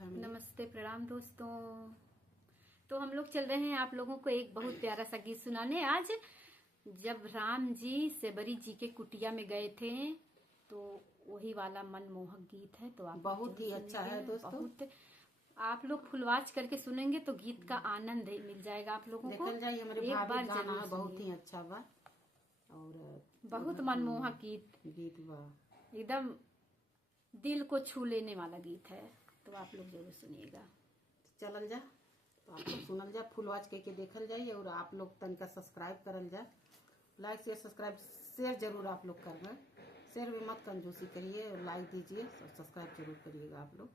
Family. नमस्ते, प्रणाम दोस्तों। तो हम लोग चल रहे हैं आप लोगों को एक बहुत प्यारा सा गीत सुनाने। आज जब राम जी सेबरी जी के कुटिया में गए थे तो वही वाला मनमोहक गीत है। तो आप बहुत ही अच्छा है दोस्तों। बहुत आप लोग फुलवाच करके सुनेंगे तो गीत का आनंद मिल जाएगा आप लोगों को। देखल जाइए हमारे एक बार गाना जरूर बहुत ही अच्छा बा और बहुत मनमोहक गीत बा, एकदम दिल को छू लेने वाला गीत है। तो आप लोग जरूर सुनिएगा। चलल जा तो आप लोग सुनल जा, फुल वॉच के देखल जाइए और आप लोग तनिका सब्सक्राइब करल जा। लाइक शेयर सब्सक्राइब शेयर जरूर आप लोग करना, शेयर भी मत कंजूसी करिए और लाइक दीजिए और सब्सक्राइब जरूर करिएगा आप लोग।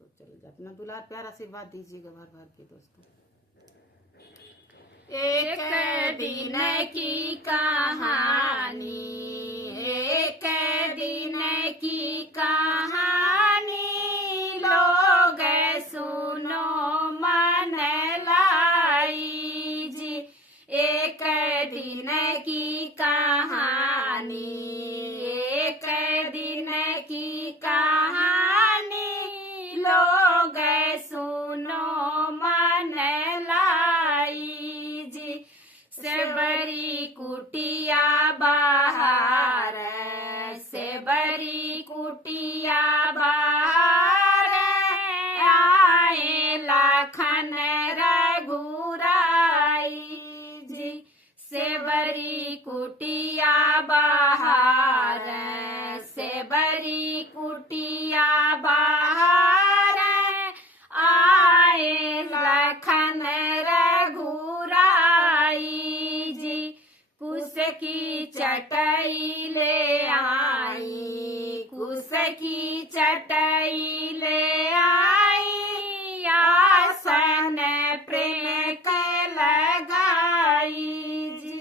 तो चल जा, अपना दुलार प्यार आशीर्वाद दीजिएगा भर भर के दोस्तों। एक दिन की कहानी, एक दिन की कहानी, लोग सुनो मन लाई जी। एक दिन की कहानी, एक दिन की कहानी, लोग सुनो मन लाई जी। सेबरी कुटिया बाहर, सेबरी कुटिया बाहर, आए लाखन रघुराई जी। सेबरी कुटिया बाहर, सेबरी कुटिया बाहर, आए लखन रघुराई जी। कुश की चटई ले आई, कुश की चटई ले आई, आसन प्रेम के लगाई जी।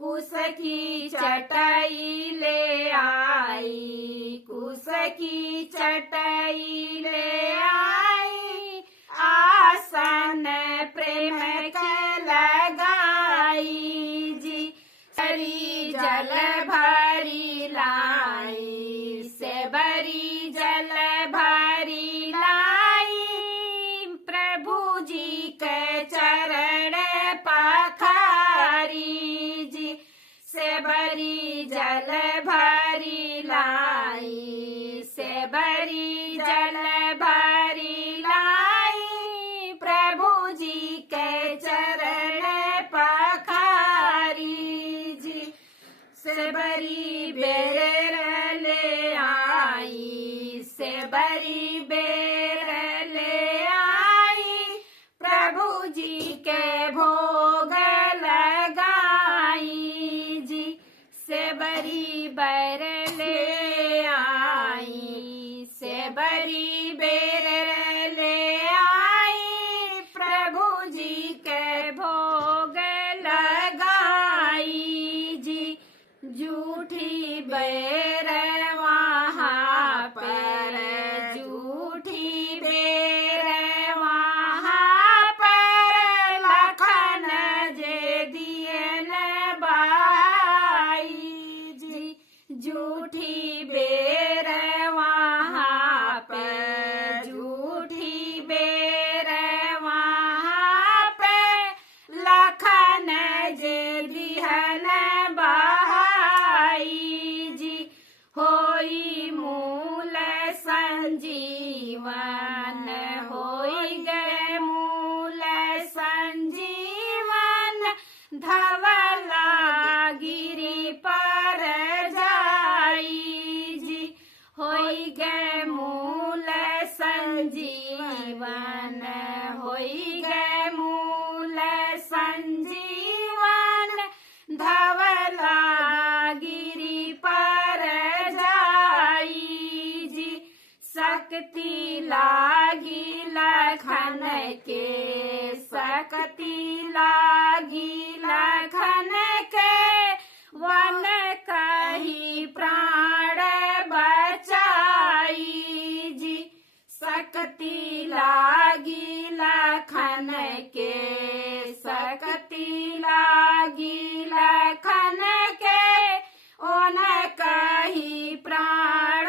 कुश की चटई ले आई, कुश की चटई ले आई, आसन प्रेम के लगाई जी। सेबरी जल भरी लाई, सेबरी जल भरी लाई, प्रभु जी के चरण पखारी जी। सेबरी जल भरी लाई, सेबरी जल भरी लाई, प्रभु जी के चरण पखारी जी। सेबरी बेर ले आई, सेबरी बेर ले आई, प्रभु जी के भोग लगाई जी। सेबरी बेर ले आई, सेबरी बेर ले आई, प्रभु जी के भोग लगाई जी। झूठी बेर वहाँ पर, झूठी बेर वहाँ पर, लखन जे दियन बाई जी। झूठी बेर वहाँ पर, झूठी बेर वहाँ पे, लखन जे दिहन बहाई जी। होई मूल संजीवन, होई गए मूल संजीवन, धवला गिरी पर जाई जी। होई गए मूल संजीवन, होई गए मूल संजीवन, धवला गिरी पर जाई जी। शक्ति लागी लखन के, शक्ति लागी लखन के, वन कही प्राण बचाई जी। शक्ति लागी लखन के, शक्ति लागी लखन के, ओन कही प्राण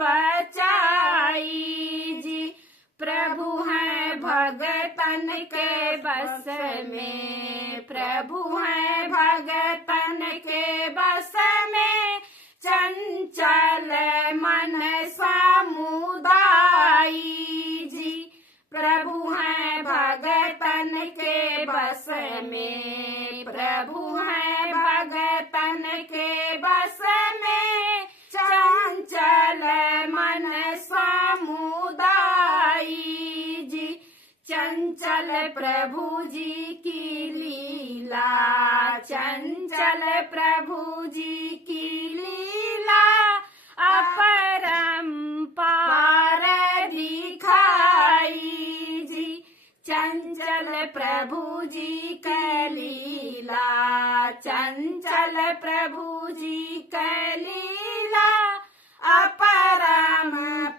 बचाई जी। भगतन के बस में, प्रभु हैं भगतन के बस में, चंचल मन समुदायी जी। प्रभु हैं भगतन के बस में, प्रभु हैं भगतन के बस में, चंचल मन समुदायी जी। चंचल प्रभु जी की लीला, चंचल प्रभु जी की लीला, अपरंपार दिखाई जी। चंचल प्रभु जी की लीला, चंचल प्रभु जी की लीला, अपरंपार